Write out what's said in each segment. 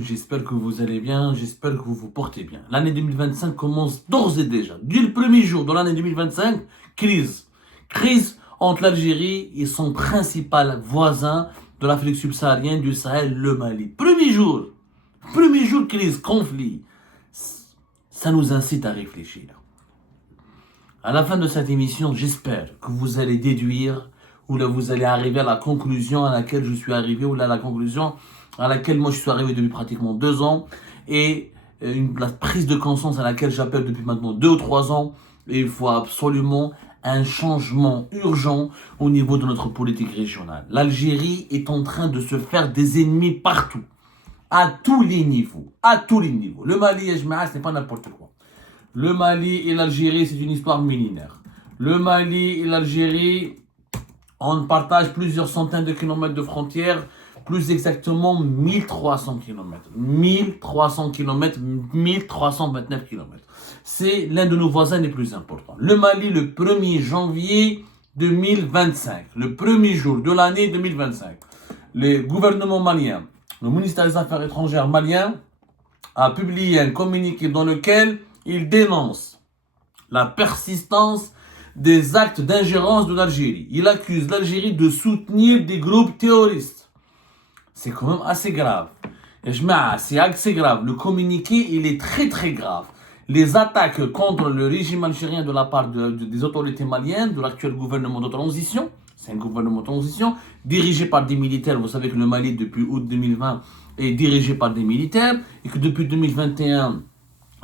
J'espère que vous allez bien, j'espère que vous vous portez bien. L'année 2025 commence d'ores et déjà. Dès le premier jour de l'année 2025, crise. Crise entre l'Algérie et son principal voisin de l'Afrique subsaharienne, du Sahel, le Mali. Premier jour, crise, conflit. Ça nous incite à réfléchir. À la fin de cette émission, j'espère que vous allez déduire ou là vous allez arriver à la conclusion à laquelle je suis arrivé, ou là la conclusion à laquelle moi je suis arrivé depuis pratiquement 2 ans, et la prise de conscience à laquelle j'appelle depuis maintenant 2 ou 3 ans. Et il faut absolument un changement urgent au niveau de notre politique régionale. L'Algérie est en train de se faire des ennemis partout, à tous les niveaux, Le Mali et Jema'a, ce n'est pas n'importe quoi. Le Mali et l'Algérie, c'est une histoire millénaire. Le Mali et l'Algérie, on partage plusieurs centaines de kilomètres de frontières, plus exactement 1300 kilomètres. 1300 kilomètres, 1329 kilomètres. C'est l'un de nos voisins les plus importants. Le Mali, le 1er janvier 2025, le premier jour de l'année 2025, le gouvernement malien, le ministère des Affaires étrangères malien, a publié un communiqué dans lequel il dénonce la persistance des actes d'ingérence de l'Algérie. Il accuse l'Algérie de soutenir des groupes terroristes. C'est quand même assez grave. C'est assez grave. Le communiqué, il est très très grave. Les attaques contre le régime algérien de la part des autorités maliennes, de l'actuel gouvernement de transition, c'est un gouvernement de transition dirigé par des militaires. Vous savez que le Mali, depuis août 2020, est dirigé par des militaires, et que depuis 2021,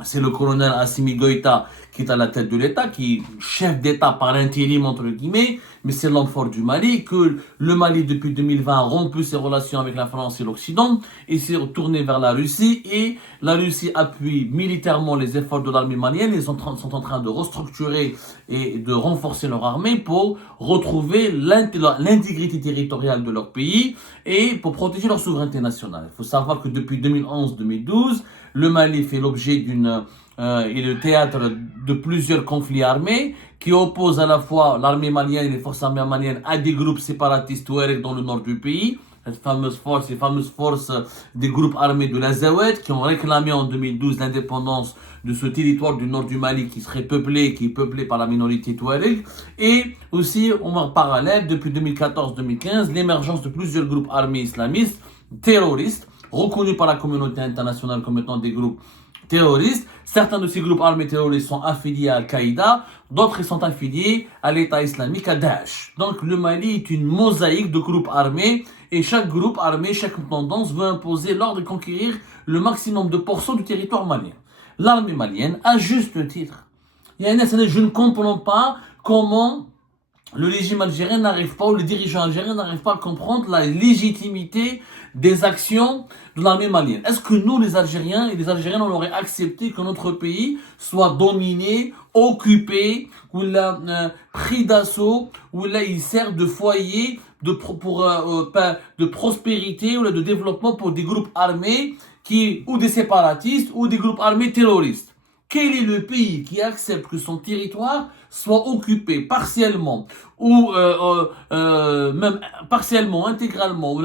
c'est le colonel Assimi Goïta qui est à la tête de l'État, qui est chef d'État par intérim entre guillemets, mais c'est l'homme fort du Mali, que le Mali depuis 2020 a rompu ses relations avec la France et l'Occident et s'est retourné vers la Russie, et la Russie appuie militairement les efforts de l'armée malienne. Ils sont en train de restructurer et de renforcer leur armée pour retrouver l'intégrité territoriale de leur pays et pour protéger leur souveraineté nationale. Il faut savoir que depuis 2011-2012, le Mali fait l'objet est le théâtre de plusieurs conflits armés qui opposent à la fois l'armée malienne et les forces armées maliennes à des groupes séparatistes Touareg dans le nord du pays. Les fameuses forces des groupes armés de l'Azawad qui ont réclamé en 2012 l'indépendance de ce territoire du nord du Mali qui est peuplé par la minorité Touareg. Et aussi, en parallèle, depuis 2014-2015, l'émergence de plusieurs groupes armés islamistes terroristes reconnus par la communauté internationale comme étant des groupes terroristes. Certains de ces groupes armés terroristes sont affiliés à Al-Qaïda, d'autres sont affiliés à l'État islamique, à Daesh. Donc le Mali est une mosaïque de groupes armés, et chaque groupe armé, chaque tendance veut imposer l'ordre de conquérir le maximum de portions du territoire malien. L'armée malienne, à juste titre, je ne comprends pas comment le régime algérien n'arrive pas, ou le dirigeant algérien n'arrive pas à comprendre la légitimité des actions de l'armée malienne. Est-ce que nous, les Algériens et les Algériennes, on aurait accepté que notre pays soit dominé, occupé, ou là, pris d'assaut, ou là, il sert de foyer de prospérité ou là, de développement pour des groupes armés ou des séparatistes ou des groupes armés terroristes? Quel est le pays qui accepte que son territoire soit occupé partiellement ou même partiellement, intégralement, ou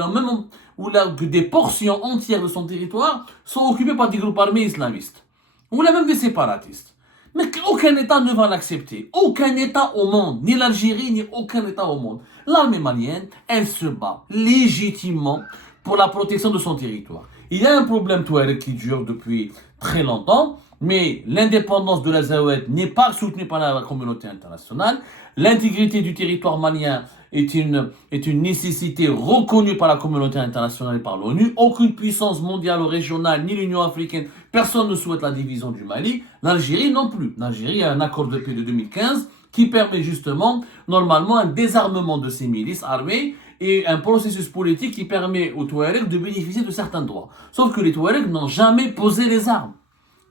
là que des portions entières de son territoire sont occupées par des groupes armés islamistes ou là même des séparatistes? Mais aucun État ne va l'accepter. Aucun État au monde, ni l'Algérie, ni aucun État au monde. L'armée malienne, elle se bat légitimement pour la protection de son territoire. Il y a un problème Touareg qui dure depuis très longtemps, mais l'indépendance de l'Azawad n'est pas soutenue par la communauté internationale. L'intégrité du territoire malien est une nécessité reconnue par la communauté internationale et par l'ONU. Aucune puissance mondiale ou régionale, ni l'Union africaine, personne ne souhaite la division du Mali. L'Algérie non plus. L'Algérie a un accord de paix de 2015 qui permet justement, normalement, un désarmement de ces milices armées et un processus politique qui permet aux Touaregs de bénéficier de certains droits. Sauf que les Touaregs n'ont jamais posé les armes.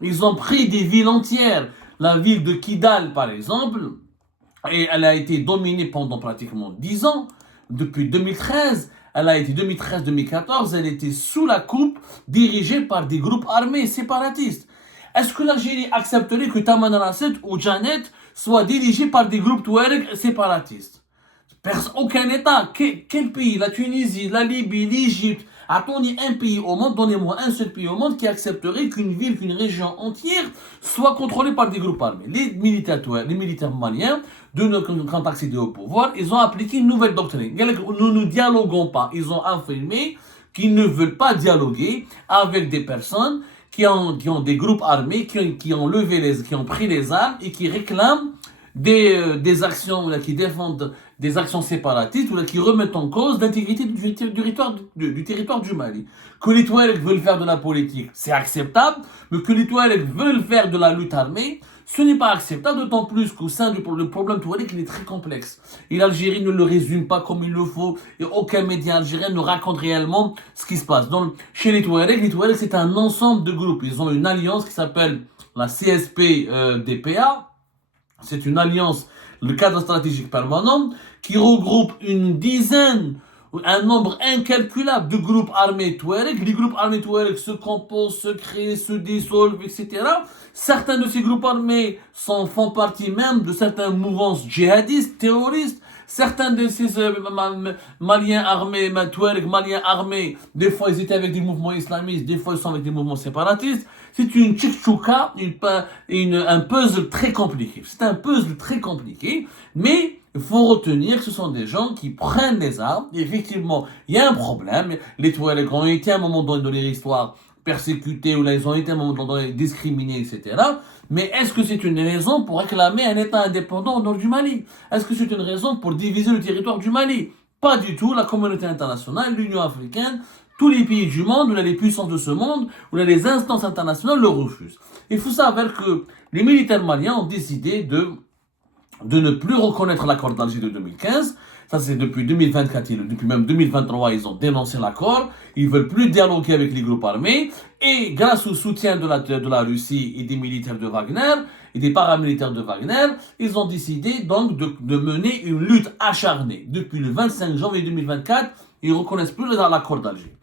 Ils ont pris des villes entières. La ville de Kidal, par exemple, et elle a été dominée pendant pratiquement 10 ans. Depuis 2013, elle a été 2013-2014, elle était sous la coupe, dirigée par des groupes armés séparatistes. Est-ce que l'Algérie accepterait que Tamanrasset ou Janet soient dirigés par des groupes Touareg séparatistes? Aucun État, quel pays, la Tunisie, la Libye, l'Égypte, attendez un pays au monde, donnez-moi un seul pays au monde qui accepterait qu'une ville, qu'une région entière soit contrôlée par des groupes armés. Les militaires maliens, quand accédé au pouvoir, ils ont appliqué une nouvelle doctrine. Nous ne dialoguons pas. Ils ont affirmé qu'ils ne veulent pas dialoguer avec des personnes qui ont des groupes armés, qui ont pris les armes et qui réclament des actions qui défendent des actions séparatistes ou qui remettent en cause l'intégrité du territoire du Mali. Que les Touaregs veulent faire de la politique, c'est acceptable, mais que les Touaregs veulent faire de la lutte armée, ce n'est pas acceptable, d'autant plus qu'au sein du problème touareg, il est très complexe. Et l'Algérie ne le résume pas comme il le faut, et aucun média algérien ne raconte réellement ce qui se passe. Donc, chez les Touaregs, c'est un ensemble de groupes. Ils ont une alliance qui s'appelle la CSP-DPA. C'est une alliance, le cadre stratégique permanent, qui regroupe un nombre incalculable de groupes armés Touareg. Les groupes armés Touareg se composent, se créent, se dissolvent, etc. Certains de ces groupes armés font partie même de certaines mouvances djihadistes, terroristes. Certains de ces Maliens armés, Touareg Maliens armés, des fois ils étaient avec des mouvements islamistes, des fois ils sont avec des mouvements séparatistes. C'est une tchitchouka, un puzzle très compliqué. C'est un puzzle très compliqué, mais il faut retenir que ce sont des gens qui prennent les armes. Et effectivement, il y a un problème. Les Touaregs ont été à un moment donné de leur histoire persécutés, ou là ils ont été à un moment donné discriminés, etc. Mais est-ce que c'est une raison pour réclamer un État indépendant au nord du Mali? Est-ce que c'est une raison pour diviser le territoire du Mali? Pas du tout. La communauté internationale, l'Union africaine, tous les pays du monde, ou là les puissances de ce monde, ou là les instances internationales le refusent. Il faut savoir que les militaires maliens ont décidé de ne plus reconnaître l'accord d'Alger de 2015. Ça, c'est depuis 2024, depuis même 2023, ils ont dénoncé l'accord. Ils veulent plus dialoguer avec les groupes armés. Et grâce au soutien de la Russie et des militaires de Wagner, et des paramilitaires de Wagner, ils ont décidé donc de mener une lutte acharnée. Depuis le 25 janvier 2024, ils ne reconnaissent plus l'accord d'Alger.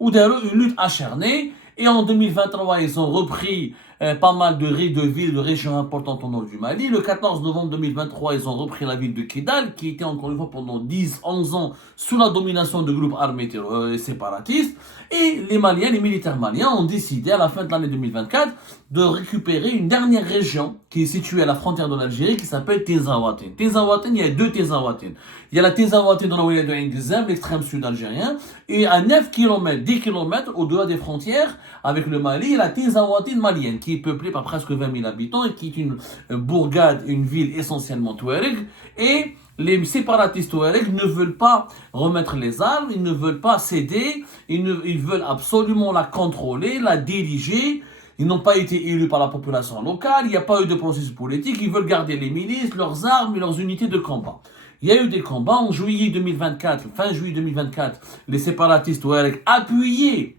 Ou d'ailleurs, une lutte acharnée. Et en 2023, ils ont repris pas mal de villes, de régions importantes au nord du Mali. Le 14 novembre 2023, ils ont repris la ville de Kidal, qui était encore une fois pendant 10-11 ans sous la domination de groupes armés séparatistes. Et les militaires maliens ont décidé à la fin de l'année 2024 de récupérer une dernière région qui est située à la frontière de l'Algérie, qui s'appelle Tinzaouatine. Tinzaouatine, il y a deux Tinzaouatines. Il y a la Tinzaouatine dans la wilaya de Ain l'extrême sud algérien, et à 9 km, 10 km au-delà des frontières avec le Mali, la Tinzaouatine malienne, qui est peuplée par presque 20 000 habitants et qui est une bourgade, une ville essentiellement touareg. Et les séparatistes touaregs ne veulent pas remettre les armes, ils ne veulent pas céder, ils veulent absolument la contrôler, la diriger. Ils n'ont pas été élus par la population locale, il n'y a pas eu de processus politique, ils veulent garder les milices, leurs armes et leurs unités de combat. Il y a eu des combats en juillet 2024, fin juillet 2024, les séparatistes touaregs appuyés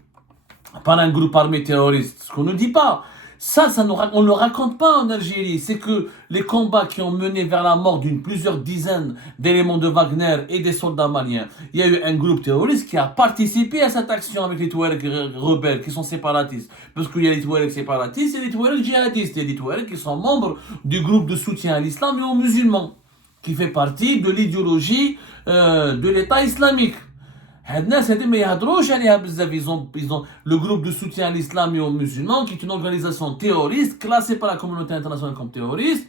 par un groupe armé terroriste, ce qu'on ne dit pas. Ça on ne le raconte pas en Algérie. C'est que les combats qui ont mené vers la mort plusieurs dizaines d'éléments de Wagner et des soldats maliens, il y a eu un groupe terroriste qui a participé à cette action avec les Touaregs rebelles qui sont séparatistes. Parce qu'il y a les Touaregs séparatistes et les Touaregs djihadistes. Il y a des Touaregs qui sont membres du groupe de soutien à l'islam et aux musulmans, qui fait partie de l'idéologie de l'État islamique. Ils ont le groupe de soutien à l'islam et aux musulmans, qui est une organisation terroriste classée par la communauté internationale comme terroriste,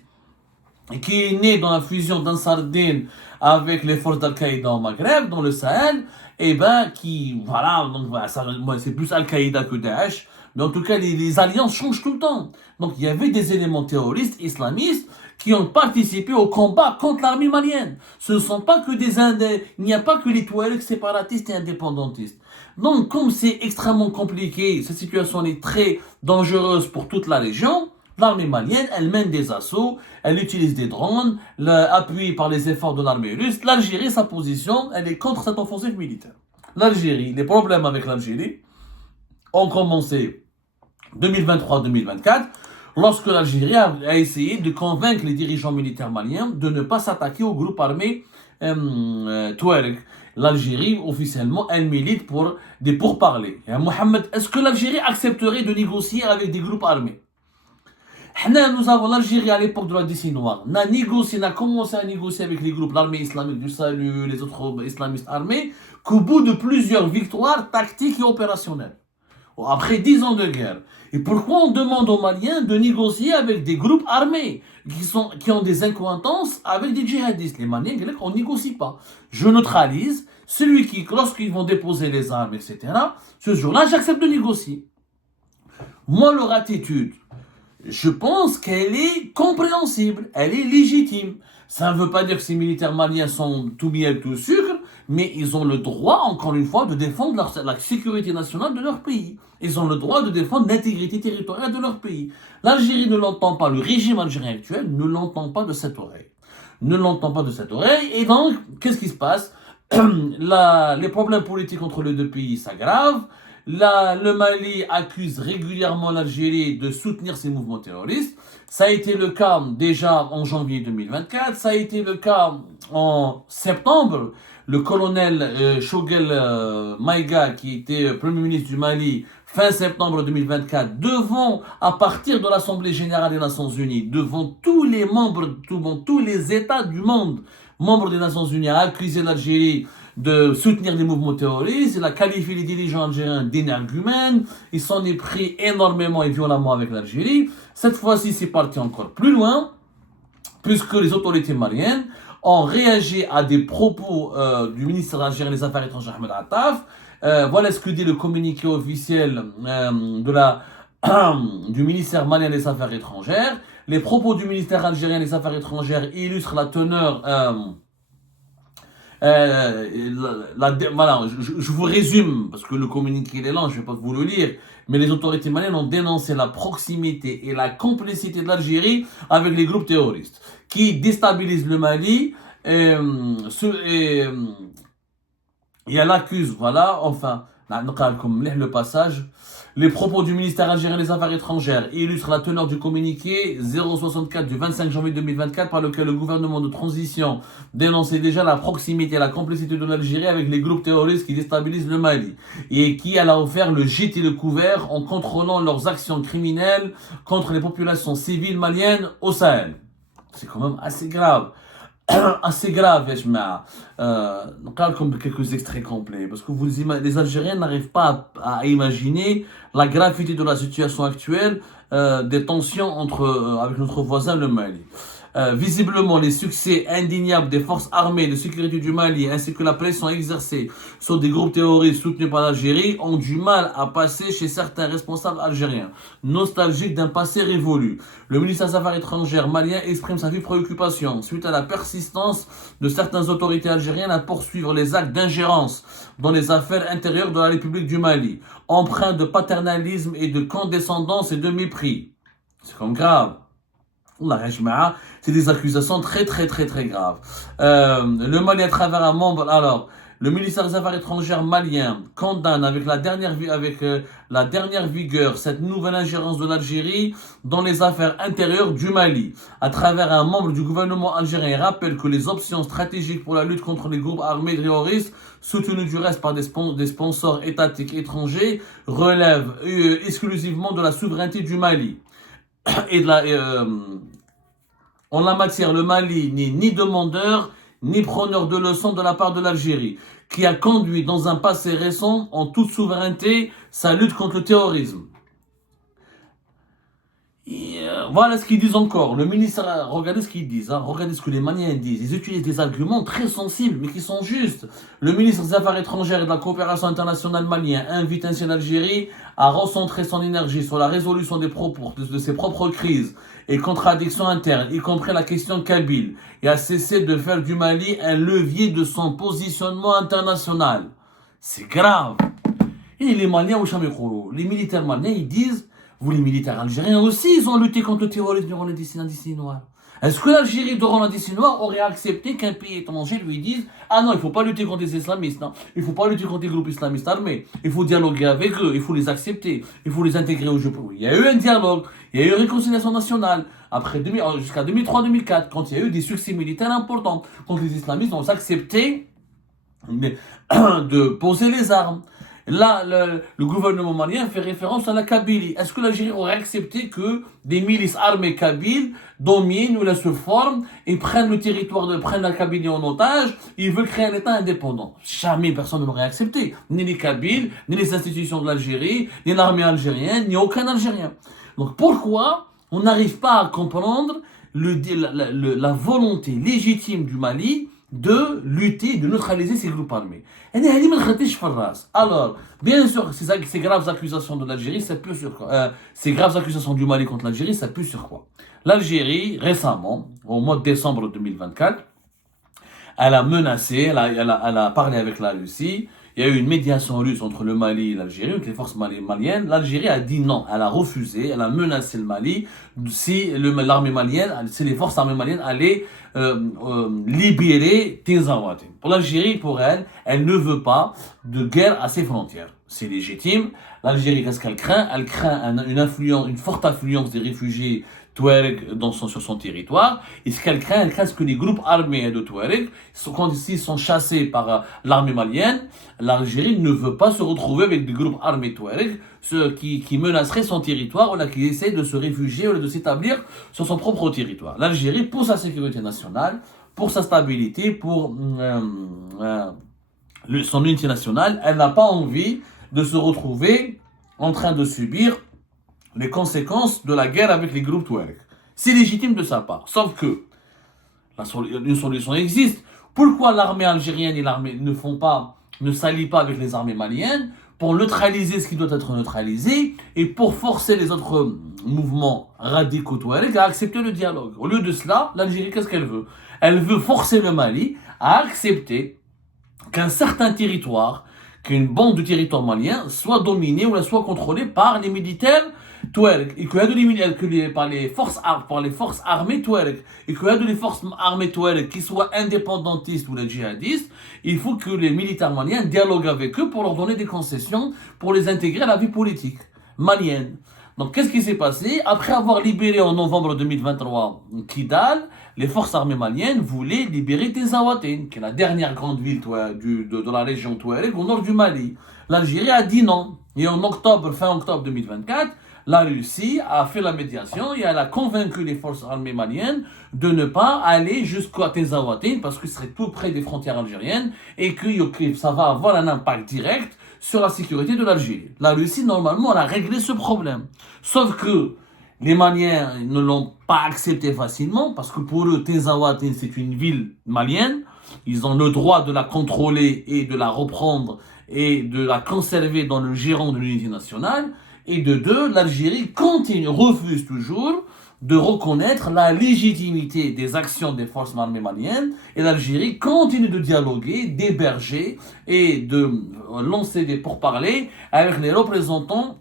et qui est née dans la fusion d'Ansar Din avec les forces d'Al-Qaïda au Maghreb, dans le Sahel, et c'est plus Al-Qaïda que Daesh. Mais en tout cas, les alliances changent tout le temps. Donc, il y avait des éléments terroristes islamistes qui ont participé au combat contre l'armée malienne. Ce ne sont pas que il n'y a pas que les Touaregs séparatistes et indépendantistes. Donc, comme c'est extrêmement compliqué, cette situation est très dangereuse pour toute la région, l'armée malienne, elle mène des assauts, elle utilise des drones, appuyée par les efforts de l'armée russe. L'Algérie, sa position, elle est contre cette offensive militaire. Les problèmes avec l'Algérie ont commencé 2023-2024, lorsque l'Algérie a essayé de convaincre les dirigeants militaires maliens de ne pas s'attaquer au groupe armé Touareg. L'Algérie, officiellement, elle milite pour des pourparlers. Et Mohamed, est-ce que l'Algérie accepterait de négocier avec des groupes armés? Nous avons l'Algérie à l'époque de la décennie noire. On a commencé à négocier avec les groupes, l'armée islamique du salut, les autres islamistes armés, qu'au bout de plusieurs victoires tactiques et opérationnelles. Après 10 ans de guerre. Et pourquoi on demande aux Maliens de négocier avec des groupes armés qui ont des incohérences avec des djihadistes? Les Maliens, on ne négocie pas. Je neutralise celui qui, lorsqu'ils vont déposer les armes, etc., ce jour-là, j'accepte de négocier. Moi, leur attitude, je pense qu'elle est compréhensible, elle est légitime. Ça ne veut pas dire que ces militaires maliens sont tout miel, tout sucre, mais ils ont le droit, encore une fois, de défendre la sécurité nationale de leur pays. Ils ont le droit de défendre l'intégrité territoriale de leur pays. L'Algérie ne l'entend pas, le régime algérien actuel ne l'entend pas de cette oreille. Ne l'entend pas de cette oreille, et donc, qu'est-ce qui se passe? Les problèmes politiques entre les deux pays s'aggravent. Le Mali accuse régulièrement l'Algérie de soutenir ces mouvements terroristes. Ça a été le cas déjà en janvier 2024. Ça a été le cas en septembre. Le colonel Choguel Maïga, qui était Premier ministre du Mali, fin septembre 2024, à partir de l'Assemblée générale des Nations Unies, devant tous les membres, devant tous les États du monde, membres des Nations Unies, a accusé l'Algérie de soutenir des mouvements terroristes. Il a qualifié les dirigeants algériens d'énergumènes. Il s'en est pris énormément et violemment avec l'Algérie. Cette fois-ci, c'est parti encore plus loin, puisque les autorités maliennes ont réagi à des propos du ministre algérien des Affaires étrangères, Ahmed Attaf. Voilà ce que dit le communiqué officiel du ministère malien des Affaires étrangères. Les propos du ministère algérien des Affaires étrangères illustrent la teneur... voilà, je vous résume, parce que le communiqué est lent, je ne vais pas vous le lire, mais les autorités maliennes ont dénoncé la proximité et la complicité de l'Algérie avec les groupes terroristes, qui déstabilisent le Mali, et elle accuse, voilà, enfin, le passage. Les propos du ministère algérien des Affaires étrangères illustrent la teneur du communiqué 064 du 25 janvier 2024 par lequel le gouvernement de transition dénonçait déjà la proximité et la complicité de l'Algérie avec les groupes terroristes qui déstabilisent le Mali et qui a offert le gîte et le couvert en contrôlant leurs actions criminelles contre les populations civiles maliennes au Sahel. C'est quand même assez grave. Assez grave, comme quelques extraits complets, parce que les Algériens n'arrivent pas à imaginer la gravité de la situation actuelle, des tensions avec notre voisin le Mali. Visiblement, les succès indéniables des forces armées de sécurité du Mali ainsi que la pression exercée sur des groupes terroristes soutenus par l'Algérie ont du mal à passer chez certains responsables algériens, nostalgiques d'un passé révolu. Le ministre des Affaires étrangères malien exprime sa vive préoccupation suite à la persistance de certaines autorités algériennes à poursuivre les actes d'ingérence dans les affaires intérieures de la République du Mali, empreints de paternalisme et de condescendance et de mépris. C'est comme grave. C'est des accusations très graves. Le Mali à travers un membre, alors, le ministère des Affaires étrangères malien condamne avec la dernière vigueur cette nouvelle ingérence de l'Algérie dans les affaires intérieures du Mali. À travers un membre du gouvernement algérien, rappelle que les options stratégiques pour la lutte contre les groupes armés terroristes, soutenus du reste par des sponsors étatiques étrangers, relèvent exclusivement de la souveraineté du Mali. En la matière, le Mali n'est ni demandeur, ni preneur de leçons de la part de l'Algérie, qui a conduit dans un passé récent, en toute souveraineté, sa lutte contre le terrorisme. Voilà ce qu'ils disent encore. Le ministre, regardez ce qu'ils disent, regardez ce que les Maliens disent. Ils utilisent des arguments très sensibles, mais qui sont justes. Le ministre des Affaires étrangères et de la coopération internationale malien invite ainsi l'Algérie à recentrer son énergie sur la résolution de ses propres crises et contradictions internes, y compris la question kabyle, et à cesser de faire du Mali un levier de son positionnement international. C'est grave. Et les Maliens, les militaires maliens, ils disent, vous les militaires algériens aussi, ils ont lutté contre le terrorisme durant la décennie noire. Est-ce que l'Algérie, durant la décennie noire, aurait accepté qu'un pays étranger lui dise « Ah non, il ne faut pas lutter contre les islamistes, non. Il ne faut pas lutter contre les groupes islamistes armés, il faut dialoguer avec eux, il faut les accepter, il faut les intégrer au jeu ». Il y a eu un dialogue, il y a eu une réconciliation nationale, jusqu'à 2003-2004, quand il y a eu des succès militaires importants, quand les islamistes ont accepté de poser les armes. Là, le gouvernement malien fait référence à la Kabylie. Est-ce que l'Algérie aurait accepté que des milices armées kabyles dominent ou là se forment et prennent le territoire, prennent la Kabylie en otage, ils veulent créer un État indépendant? Jamais personne ne l'aurait accepté. Ni les Kabyles, ni les institutions de l'Algérie, ni l'armée algérienne, ni aucun Algérien. Donc pourquoi on n'arrive pas à comprendre la volonté légitime du Mali de lutter, de neutraliser ces groupes armés? Alors, bien sûr, ces graves accusations de l'Algérie, ça peut sur quoi? Ces graves accusations du Mali contre l'Algérie, ça peut sur quoi? L'Algérie, récemment, au mois de décembre 2024, elle a menacé, elle a parlé avec la Russie. Il y a eu une médiation russe entre le Mali et l'Algérie, avec les forces maliennes. L'Algérie a dit non, elle a refusé, elle a menacé le Mali si l'armée malienne, si les forces armées maliennes allaient libérer Tinzaouaten. Pour l'Algérie, pour elle, elle ne veut pas de guerre à ses frontières. C'est légitime. L'Algérie, qu'est-ce qu'elle craint? Elle craint une forte affluence des réfugiés Touareg sur son territoire. Et ce qu'elle craint que les groupes armés de Touareg, quand ils sont chassés par l'armée malienne, l'Algérie ne veut pas se retrouver avec des groupes armés Touareg, ceux qui menaceraient son territoire, ou là, qui essaient de se réfugier, ou de s'établir sur son propre territoire. L'Algérie, pour sa sécurité nationale, pour sa stabilité, pour son unité nationale, elle n'a pas envie de se retrouver en train de subir les conséquences de la guerre avec les groupes Touareg. C'est légitime de sa part. Sauf que une solution existe. Pourquoi l'armée algérienne et l'armée ne s'allient pas avec les armées maliennes pour neutraliser ce qui doit être neutralisé et pour forcer les autres mouvements radicaux Touareg à accepter le dialogue? Au lieu de cela, l'Algérie, qu'est-ce qu'elle veut? Elle veut forcer le Mali à accepter qu'un certain territoire, qu'une bande du territoire malien soit dominée ou soit contrôlée par les militaires Touareg, et par les forces armées Touareg, et qu'il y a les forces armées Touareg qui soient indépendantistes ou les djihadistes, il faut que les militaires maliens dialoguent avec eux pour leur donner des concessions, pour les intégrer à la vie politique malienne. Donc qu'est-ce qui s'est passé? Après avoir libéré en novembre 2023 Kidal, les forces armées maliennes voulaient libérer Tinzaouaten, qui est la dernière grande ville de la région Touareg au nord du Mali. L'Algérie a dit non. Et en fin octobre 2024, la Russie a fait la médiation et elle a convaincu les forces armées maliennes de ne pas aller jusqu'à Tinzaouaten parce que ce serait tout près des frontières algériennes et que ça va avoir un impact direct sur la sécurité de l'Algérie. La Russie, normalement, elle a réglé ce problème. Sauf que les Maliens ne l'ont pas accepté facilement parce que pour eux, Tinzaouaten, c'est une ville malienne. Ils ont le droit de la contrôler et de la reprendre et de la conserver dans le giron de l'unité nationale. Et de deux, l'Algérie refuse toujours de reconnaître la légitimité des actions des forces armées maliennes. Et l'Algérie continue de dialoguer, d'héberger et de lancer des pourparlers avec les représentants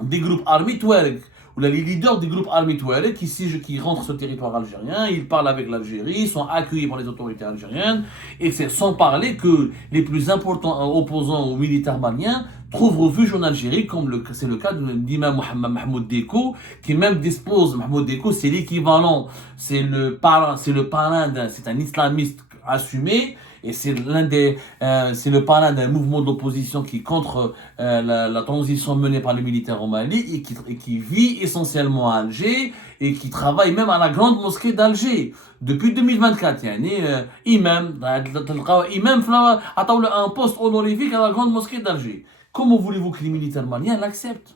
des groupes armés Touareg, ou les leaders des groupes armés Touareg qui rentrent sur le territoire algérien, ils parlent avec l'Algérie, sont accueillis par les autorités algériennes, et c'est sans parler que les plus importants opposants aux militaires maliens trouvent refuge en Algérie, comme c'est le cas de l'imam Mohamed Mahmoud Deko, qui même dispose, Mahmoud Deko, c'est l'équivalent, c'est le parrain c'est un islamiste assumé, et c'est le parrain d'un mouvement d'opposition qui contre la transition menée par les militaires au Mali et qui vit essentiellement à Alger et qui travaille même à la grande mosquée d'Alger depuis 2024. Imam un poste honorifique à la grande mosquée d'Alger. Comment voulez-vous que les militaires maliens l'acceptent?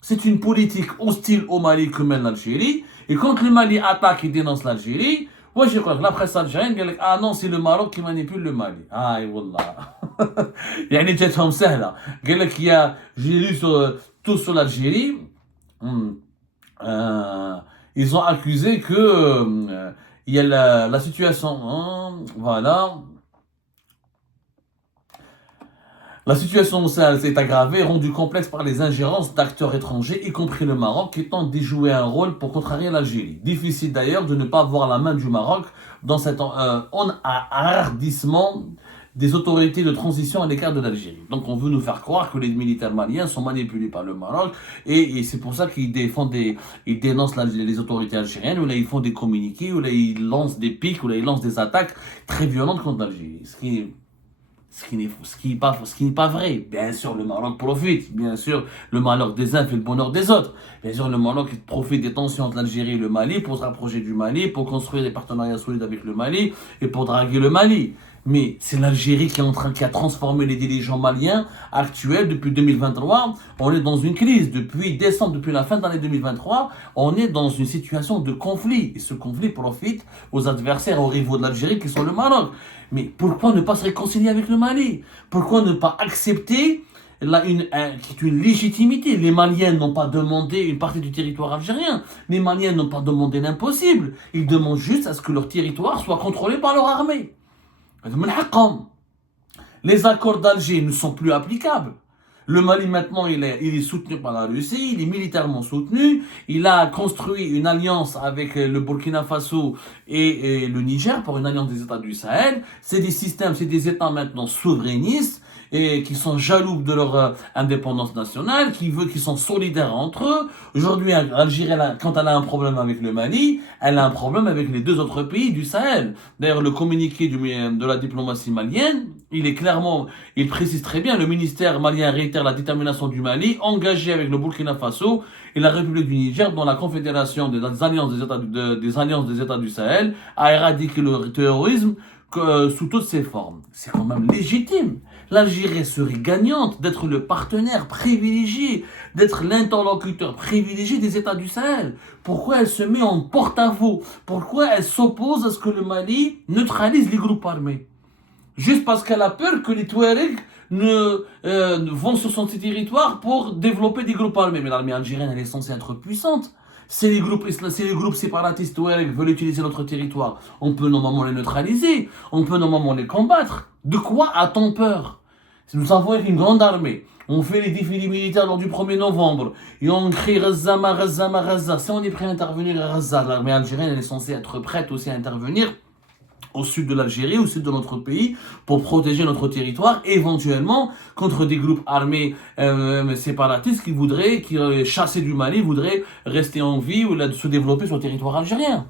C'est une politique hostile au Mali que mène l'Algérie, et quand le Mali attaque et dénonce l'Algérie, ouais, je crois que la presse algérienne dit ah non, c'est le Maroc qui manipule le Mali. Ah, wallah. يعني جاتهم سهلة. قال لك j'ai lu tout sur l'Algérie. Ils ont accusé que il y a la situation. Voilà. La situation s'est aggravée et rendue complexe par les ingérences d'acteurs étrangers, y compris le Maroc, qui tentent d'y jouer un rôle pour contrarier l'Algérie. Difficile d'ailleurs de ne pas voir la main du Maroc dans cet enhardissement des autorités de transition à l'écart de l'Algérie. Donc on veut nous faire croire que les militaires maliens sont manipulés par le Maroc et c'est pour ça qu'ils dénoncent les autorités algériennes, ou là ils font des communiqués, ou là ils lancent des pics, ou là ils lancent des attaques très violentes contre l'Algérie. ce qui n'est pas vrai. Bien sûr, le Maroc profite. Bien sûr, le malheur des uns fait le bonheur des autres. Bien sûr, le Maroc profite des tensions entre l'Algérie et le Mali pour se rapprocher du Mali, pour construire des partenariats solides avec le Mali et pour draguer le Mali. Mais c'est l'Algérie qui a transformé les dirigeants maliens actuels depuis 2023. On est dans une crise. Depuis décembre, depuis la fin de l'année 2023, on est dans une situation de conflit. Et ce conflit profite aux adversaires, aux rivaux de l'Algérie qui sont le Maroc. Mais pourquoi ne pas se réconcilier avec le Mali? Pourquoi ne pas accepter une légitimité? Les Maliens n'ont pas demandé une partie du territoire algérien. Les Maliens n'ont pas demandé l'impossible. Ils demandent juste à ce que leur territoire soit contrôlé par leur armée. Les accords d'Alger ne sont plus applicables. Le Mali maintenant il est soutenu par la Russie, il est militairement soutenu, il a construit une alliance avec le Burkina Faso et le Niger pour une alliance des États du Sahel. C'est des États maintenant souverainistes et qui sont jaloux de leur indépendance nationale, qui sont solidaires entre eux. Aujourd'hui, l'Algérie, quand elle a un problème avec le Mali, elle a un problème avec les deux autres pays du Sahel. D'ailleurs, le communiqué de la diplomatie malienne, il précise très bien, le ministère malien réitère la détermination du Mali, engagé avec le Burkina Faso et la République du Niger dans la confédération des alliances des États du Sahel, à éradiquer le terrorisme sous toutes ses formes. C'est quand même légitime. L'Algérie serait gagnante d'être le partenaire privilégié, d'être l'interlocuteur privilégié des États du Sahel. Pourquoi elle se met en porte-à-faux? Pourquoi elle s'oppose à ce que le Mali neutralise les groupes armés? Juste parce qu'elle a peur que les Touaregs vont sur son territoire pour développer des groupes armés. Mais l'armée algérienne, elle est censée être puissante. Si les groupes séparatistes Touaregs veulent utiliser notre territoire, on peut normalement les neutraliser, on peut normalement les combattre. De quoi a-t-on peur? Si nous avons une grande armée, on fait les défilés militaires lors du 1er novembre, et on crie Razama, Razama, Raza. Si on est prêt à intervenir à Raza, l'armée algérienne elle est censée être prête aussi à intervenir au sud de l'Algérie, au sud de notre pays, pour protéger notre territoire, éventuellement contre des groupes armés séparatistes qui chassés du Mali, voudraient rester en vie ou se développer sur le territoire algérien.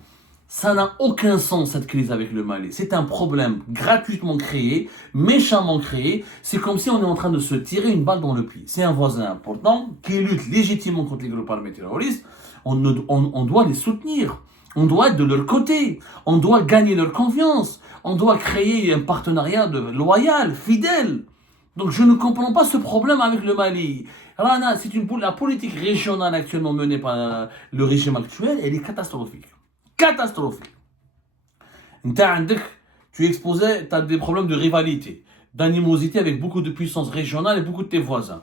Ça n'a aucun sens, cette crise avec le Mali. C'est un problème gratuitement créé, méchamment créé. C'est comme si on est en train de se tirer une balle dans le pied. C'est un voisin important qui lutte légitimement contre les groupes armés terroristes. On doit les soutenir. On doit être de leur côté. On doit gagner leur confiance. On doit créer un partenariat loyal, fidèle. Donc je ne comprends pas ce problème avec le Mali. Rana, la politique régionale actuellement menée par le régime actuel, elle est catastrophique. Catastrophique. Tu es exposé, tu as des problèmes de rivalité, d'animosité avec beaucoup de puissance régionale et beaucoup de tes voisins.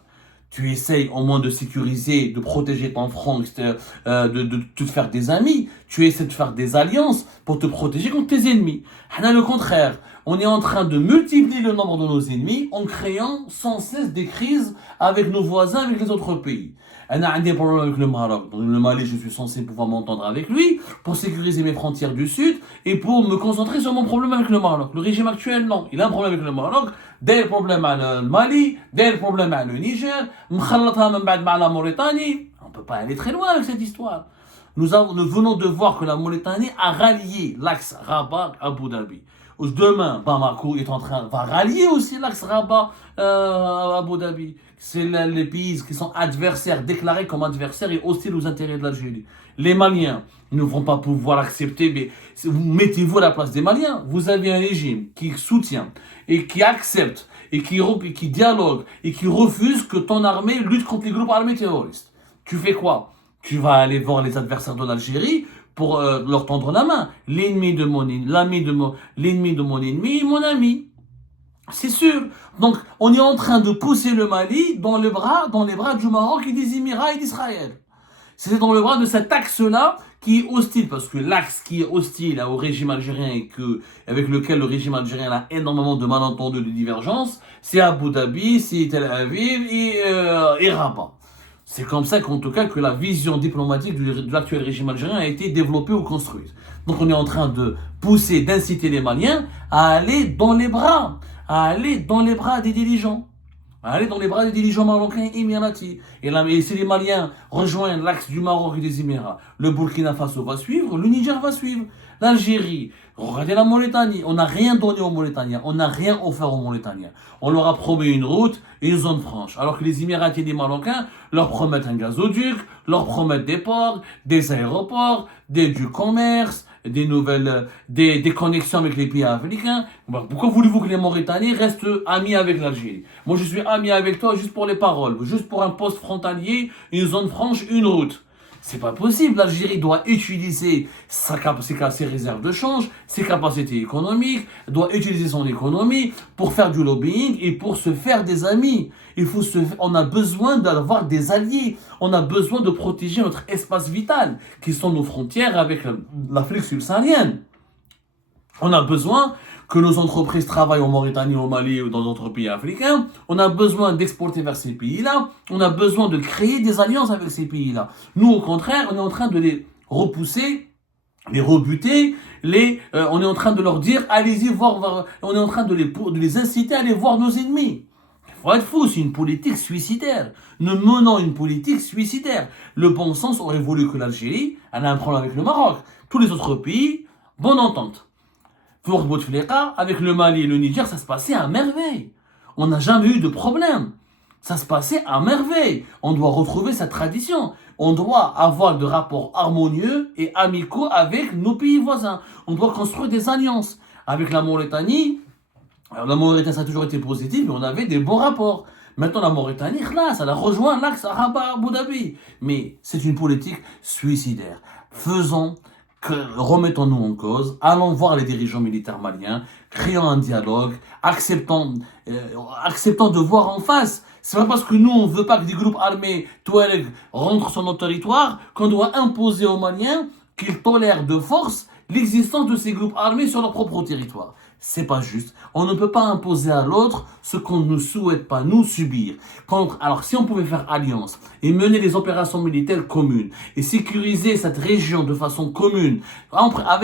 Tu essayes au moins de sécuriser, de protéger ton front, de te faire des amis. Tu essaies de faire des alliances pour te protéger contre tes ennemis. Le contraire, on est en train de multiplier le nombre de nos ennemis en créant sans cesse des crises avec nos voisins, avec les autres pays. On a des problèmes avec le Maroc. Dans le Mali, je suis censé pouvoir m'entendre avec lui pour sécuriser mes frontières du Sud et pour me concentrer sur mon problème avec le Maroc. Le régime actuel, non. Il a un problème avec le Maroc, des problèmes avec le Mali, des problèmes avec le Niger, la Mauritanie. On ne peut pas aller très loin avec cette histoire. Nous venons de voir que la Mauritanie a rallié l'axe Rabat-Abu Dhabi. Demain, Bamako va rallier aussi l'axe Rabat-Abu Dhabi. C'est les pays qui sont déclarés comme adversaires et hostiles aux intérêts de l'Algérie. Les Maliens ne vont pas pouvoir accepter, mais mettez-vous à la place des Maliens. Vous avez un régime qui soutient et qui accepte et qui dialogue et qui refuse que ton armée lutte contre les groupes armés terroristes. Tu fais quoi? Tu vas aller voir les adversaires de l'Algérie pour leur tendre la main. L'ennemi de mon ennemi, mon ami. C'est sûr. Donc, on est en train de pousser le Mali dans les bras du Maroc et des Émirats et d'Israël. C'est dans le bras de cet axe-là qui est hostile, parce que l'axe qui est hostile au régime algérien et avec lequel le régime algérien a énormément de malentendus, de divergences, c'est Abu Dhabi, c'est Tel Aviv et Rabat. C'est comme ça qu'en tout cas que la vision diplomatique de l'actuel régime algérien a été développée ou construite. Donc on est en train de pousser, d'inciter les Maliens à aller dans les bras des dirigeants. aller dans les bras des dirigeants marocains et émiratis. Et si les Maliens rejoignent l'axe du Maroc et des Émirats, le Burkina Faso va suivre, le Niger va suivre, l'Algérie, regardez la Mauritanie, on n'a rien donné aux Mauritaniens, on n'a rien offert aux Mauritaniens. On leur a promis une route et une zone franche, alors que les Émiratis et les Marocains leur promettent un gazoduc, leur promettent des ports, des aéroports, du commerce, des connexions avec les pays africains. Pourquoi voulez-vous que les Mauritaniens restent amis avec l'Algérie? Moi, je suis ami avec toi juste pour les paroles, juste pour un poste frontalier, une zone franche, une route. C'est pas possible. L'Algérie doit utiliser ses réserves de change, ses capacités économiques, doit utiliser son économie pour faire du lobbying et pour se faire des amis. On a besoin d'avoir des alliés. On a besoin de protéger notre espace vital, qui sont nos frontières avec l'Afrique subsaharienne. On a besoin que nos entreprises travaillent en Mauritanie, au Mali ou dans d'autres pays africains. On a besoin d'exporter vers ces pays-là. On a besoin de créer des alliances avec ces pays-là. Nous, au contraire, on est en train de les repousser, les rebuter, on est en train de leur dire, allez-y voir, on est en train de les inciter à aller voir nos ennemis. Il faut être fou, c'est une politique suicidaire. Nous menons une politique suicidaire. Le bon sens aurait voulu que l'Algérie, elle a un problème avec le Maroc. Tous les autres pays, bonne entente. Pour Bouteflika, avec le Mali et le Niger, ça se passait à merveille. On n'a jamais eu de problème. Ça se passait à merveille. On doit retrouver cette tradition. On doit avoir de rapports harmonieux et amicaux avec nos pays voisins. On doit construire des alliances. Avec la Mauritanie, alors la Mauritanie, ça a toujours été positif, mais on avait des bons rapports. Maintenant, la Mauritanie, là, ça a rejoint l'axe Rabat-Abu Dhabi. Mais c'est une politique suicidaire. Remettons-nous en cause, allons voir les dirigeants militaires maliens, créons un dialogue, acceptons de voir en face. C'est pas parce que nous, on veut pas que des groupes armés Touareg rentrent sur notre territoire qu'on doit imposer aux Maliens qu'ils tolèrent de force l'existence de ces groupes armés sur leur propre territoire. C'est pas juste. On ne peut pas imposer à l'autre ce qu'on ne souhaite pas nous subir. Alors, si on pouvait faire alliance et mener des opérations militaires communes et sécuriser cette région de façon commune, en présence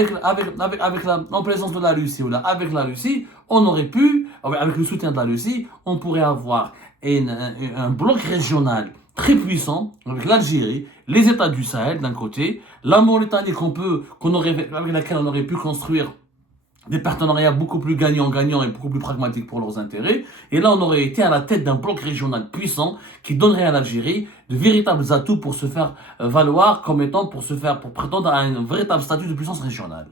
de la Russie ou là, avec la Russie, on aurait pu, avec le soutien de la Russie, on pourrait avoir un bloc régional très puissant avec l'Algérie, les États du Sahel d'un côté, la Mauritanie avec laquelle on aurait pu construire des partenariats beaucoup plus gagnants-gagnants et beaucoup plus pragmatiques pour leurs intérêts. Et là, on aurait été à la tête d'un bloc régional puissant qui donnerait à l'Algérie de véritables atouts pour se faire valoir pour prétendre à un véritable statut de puissance régionale.